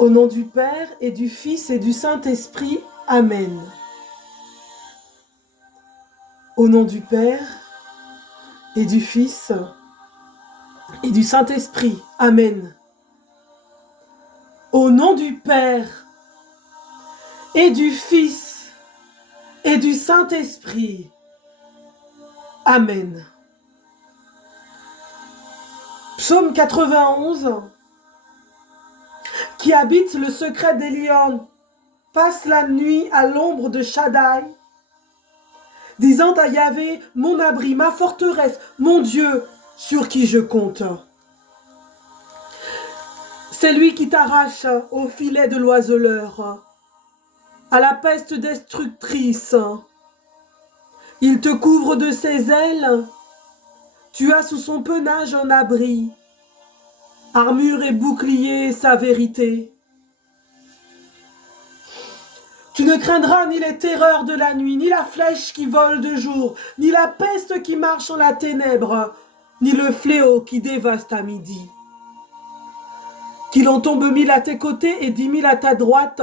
Au nom du Père et du Fils et du Saint-Esprit. Amen. Au nom du Père et du Fils et du Saint-Esprit. Amen. Au nom du Père et du Fils et du Saint-Esprit. Amen. Psaume 91. Qui habite le secret d'Élion, passe la nuit à l'ombre de Shaddai, disant à Yahvé, mon abri, ma forteresse, mon Dieu, sur qui je compte. C'est lui qui t'arrache au filet de l'oiseleur, à la peste destructrice. Il te couvre de ses ailes, tu as sous son penage un abri, armure et bouclier, sa vérité. Tu ne craindras ni les terreurs de la nuit, ni la flèche qui vole de jour, ni la peste qui marche en la ténèbre, ni le fléau qui dévaste à midi. Qu'il en tombe 1000 à tes côtés et 10 000 à ta droite,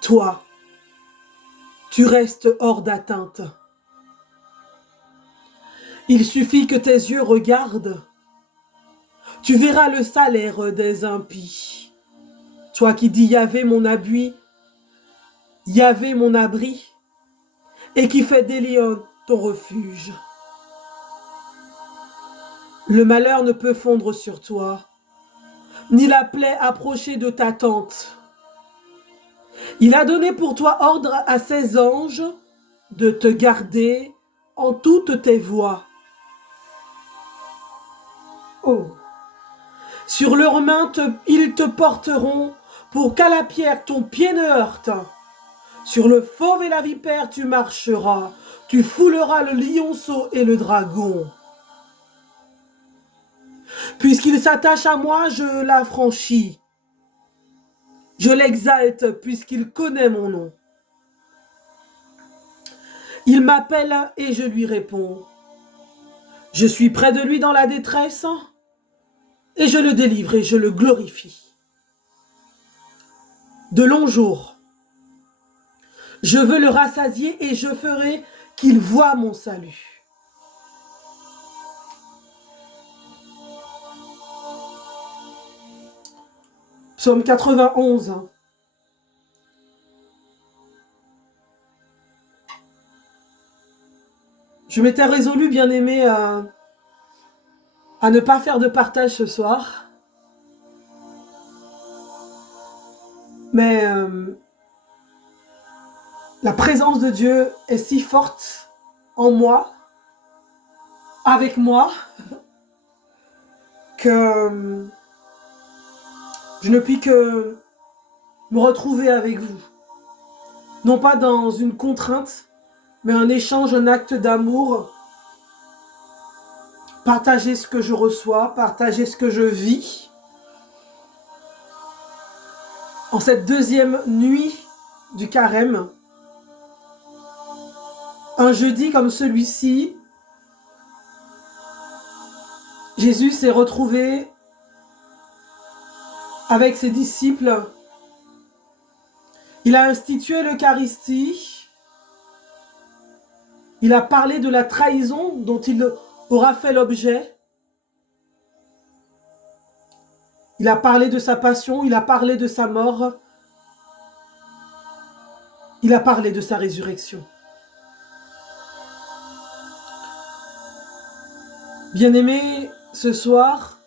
toi, tu restes hors d'atteinte. Il suffit que tes yeux regardent, tu verras le salaire des impies. Toi qui dis Yahvé mon appui, Yahvé mon abri, et qui fait d'Élion ton refuge. Le malheur ne peut fondre sur toi, ni la plaie approcher de ta tente. Il a donné pour toi ordre à ses anges de te garder en toutes tes voies. Oh. Sur leurs mains, ils te porteront pour qu'à la pierre ton pied ne heurte. Sur le fauve et la vipère tu marcheras, tu fouleras le lionceau et le dragon. Puisqu'il s'attache à moi, je l'affranchis. Je l'exalte puisqu'il connaît mon nom. Il m'appelle et je lui réponds. Je suis près de lui dans la détresse et je le délivre et je le glorifie. De longs jours, je veux le rassasier et je ferai qu'il voie mon salut. Psaume 91. Je m'étais résolu, bien-aimé, à ne pas faire de partage ce soir. Mais la présence de Dieu est si forte en moi, avec moi, que je ne puis que me retrouver avec vous. Non pas dans une contrainte, mais un échange, un acte d'amour. Partager ce que je reçois, partager ce que je vis. En cette deuxième nuit du carême, un jeudi comme celui-ci, Jésus s'est retrouvé avec ses disciples. Il a institué l'Eucharistie. Il a parlé de la trahison dont il aura fait l'objet. Il a parlé de sa passion, il a parlé de sa mort. Il a parlé de sa résurrection. Bien-aimés, ce soir,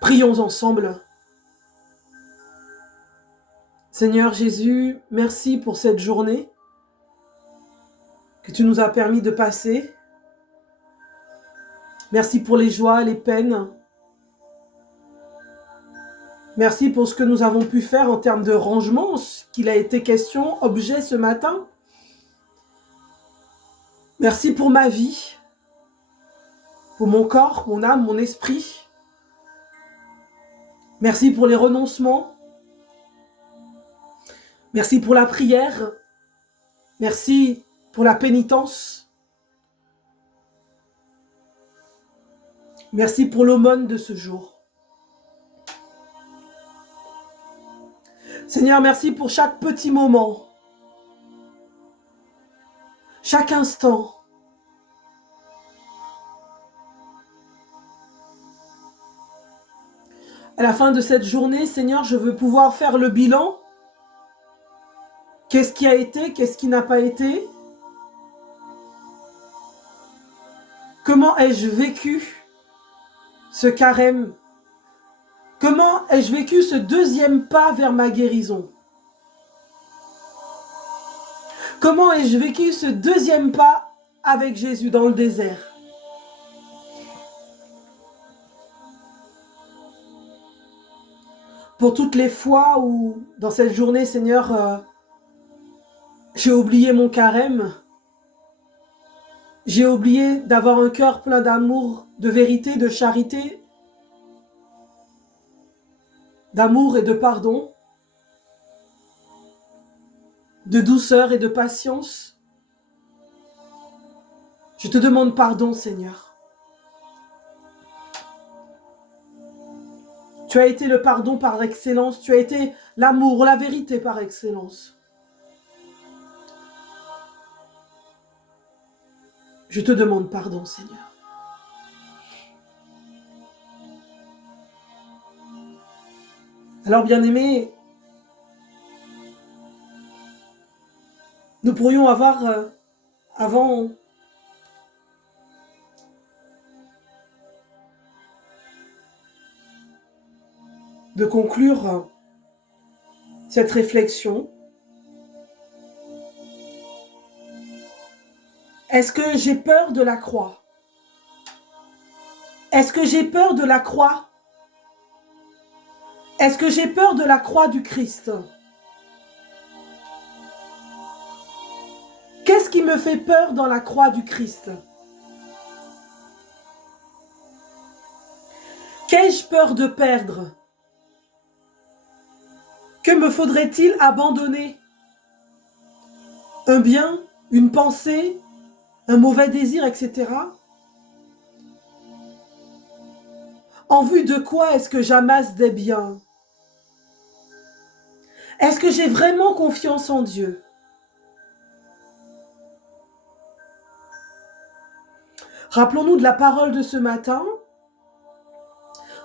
prions ensemble. Seigneur Jésus, merci pour cette journée que tu nous as permis de passer. Merci pour les joies, les peines. Merci pour ce que nous avons pu faire en termes de rangement, ce qu'il a été question, objet ce matin. Merci pour ma vie, pour mon corps, mon âme, mon esprit. Merci pour les renoncements. Merci pour la prière. Merci pour la pénitence. Merci pour l'aumône de ce jour. Seigneur, merci pour chaque petit moment, chaque instant. À la fin de cette journée, Seigneur, je veux pouvoir faire le bilan. Qu'est-ce qui a été, qu'est-ce qui n'a pas été? Comment ai-je vécu ce carême? Comment ai-je vécu ce deuxième pas vers ma guérison? Comment ai-je vécu ce deuxième pas avec Jésus dans le désert? Pour toutes les fois où, dans cette journée, Seigneur, j'ai oublié mon carême, j'ai oublié d'avoir un cœur plein d'amour, de vérité, de charité, d'amour et de pardon, de douceur et de patience. Je te demande pardon, Seigneur. Tu as été le pardon par excellence, tu as été l'amour, la vérité par excellence. Je te demande pardon, Seigneur. Alors, bien-aimés, nous pourrions avoir, avant de conclure cette réflexion, est-ce que j'ai peur de la croix? Est-ce que j'ai peur de la croix? Est-ce que j'ai peur de la croix du Christ? Qu'est-ce qui me fait peur dans la croix du Christ? Qu'ai-je peur de perdre? Que me faudrait-il abandonner? Un bien, une pensée, un mauvais désir, etc. En vue de quoi est-ce que j'amasse des biens? Est-ce que j'ai vraiment confiance en Dieu? Rappelons-nous de la parole de ce matin,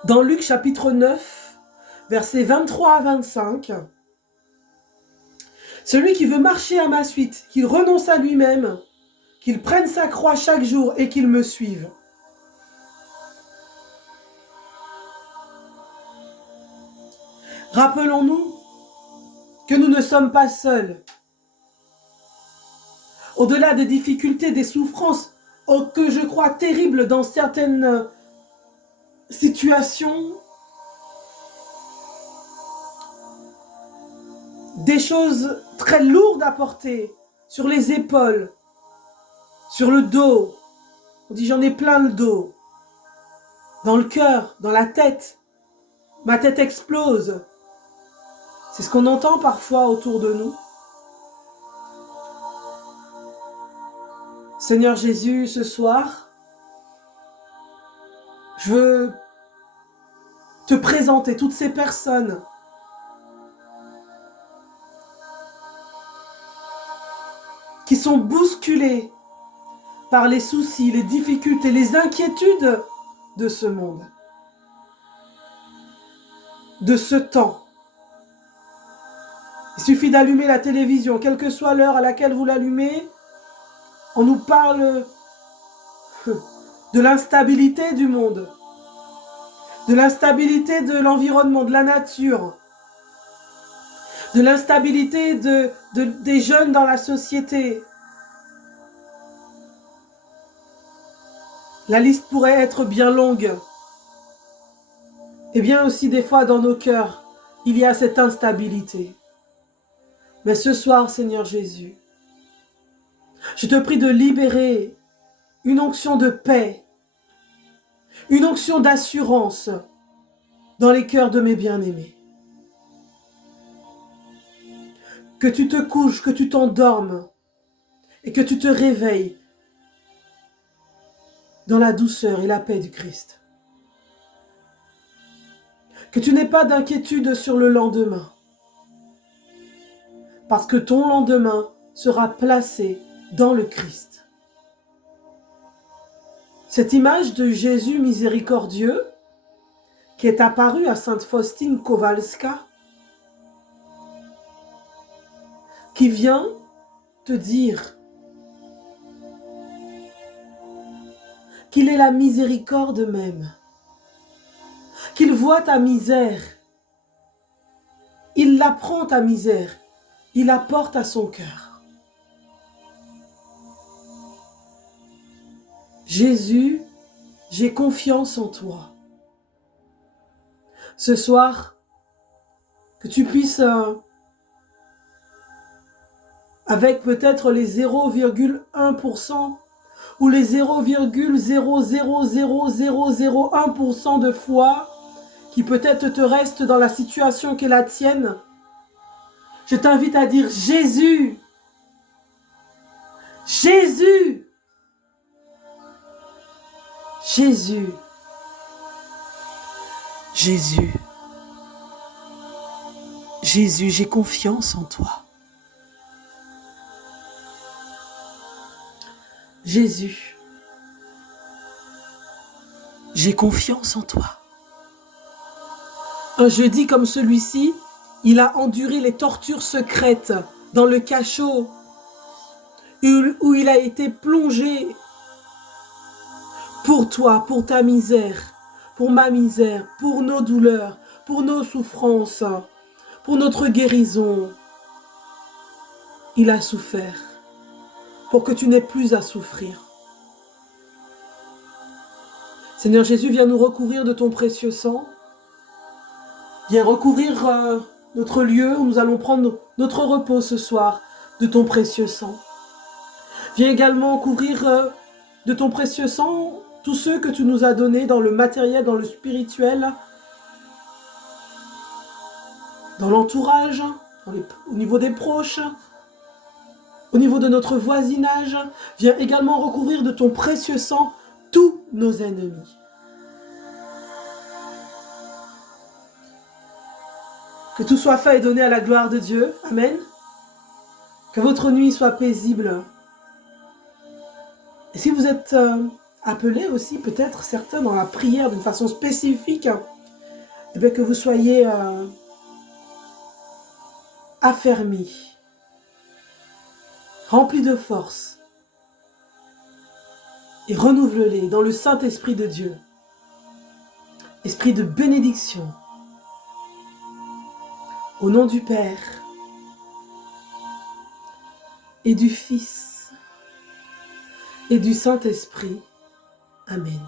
dans Luc chapitre 9, versets 23 à 25. Celui qui veut marcher à ma suite, qu'il renonce à lui-même, qu'il prenne sa croix chaque jour et qu'il me suive. Rappelons-nous que nous ne sommes pas seuls. Au-delà des difficultés, des souffrances, que je crois terribles dans certaines situations, des choses très lourdes à porter sur les épaules, sur le dos. On dit j'en ai plein le dos, dans le cœur, dans la tête. Ma tête explose. C'est ce qu'on entend parfois autour de nous. Seigneur Jésus, ce soir, je veux te présenter toutes ces personnes qui sont bousculées par les soucis, les difficultés, les inquiétudes de ce monde, de ce temps. Il suffit d'allumer la télévision, quelle que soit l'heure à laquelle vous l'allumez, on nous parle de l'instabilité du monde, de l'instabilité de l'environnement, de la nature, de l'instabilité des jeunes dans la société. La liste pourrait être bien longue. Et bien aussi des fois dans nos cœurs, il y a cette instabilité. Mais ce soir, Seigneur Jésus, je te prie de libérer une onction de paix, une onction d'assurance dans les cœurs de mes bien-aimés. Que tu te couches, que tu t'endormes et que tu te réveilles dans la douceur et la paix du Christ. Que tu n'aies pas d'inquiétude sur le lendemain. parce que ton lendemain sera placé dans le Christ. Cette image de Jésus miséricordieux qui est apparue à Sainte Faustine Kowalska, qui vient te dire qu'il est la miséricorde même, qu'il voit ta misère, il la prend ta misère, il la porte à son cœur. Jésus, j'ai confiance en toi. Ce soir, que tu puisses, avec peut-être les 0,1% ou les 0,0000001% de foi qui peut-être te reste dans la situation qui est la tienne, je t'invite à dire Jésus, Jésus, Jésus, Jésus, Jésus, j'ai confiance en toi. Jésus, j'ai confiance en toi. Un jeudi comme celui-ci, il a enduré les tortures secrètes dans le cachot où il a été plongé pour toi, pour ta misère, pour ma misère, pour nos douleurs, pour nos souffrances, pour notre guérison. Il a souffert pour que tu n'aies plus à souffrir. Seigneur Jésus, viens nous recouvrir de ton précieux sang. Viens recouvrir notre lieu où nous allons prendre notre repos ce soir de ton précieux sang. Viens également couvrir de ton précieux sang tous ceux que tu nous as donnés dans le matériel, dans le spirituel, dans l'entourage, au niveau des proches, au niveau de notre voisinage. Viens également recouvrir de ton précieux sang tous nos ennemis. Que tout soit fait et donné à la gloire de Dieu. Amen. Que votre nuit soit paisible. Et si vous êtes appelés aussi, peut-être certains dans la prière d'une façon spécifique, eh bien que vous soyez affermis, remplis de force et renouvelez-les dans le Saint-Esprit de Dieu. Esprit de bénédiction. Au nom du Père et du Fils et du Saint-Esprit. Amen.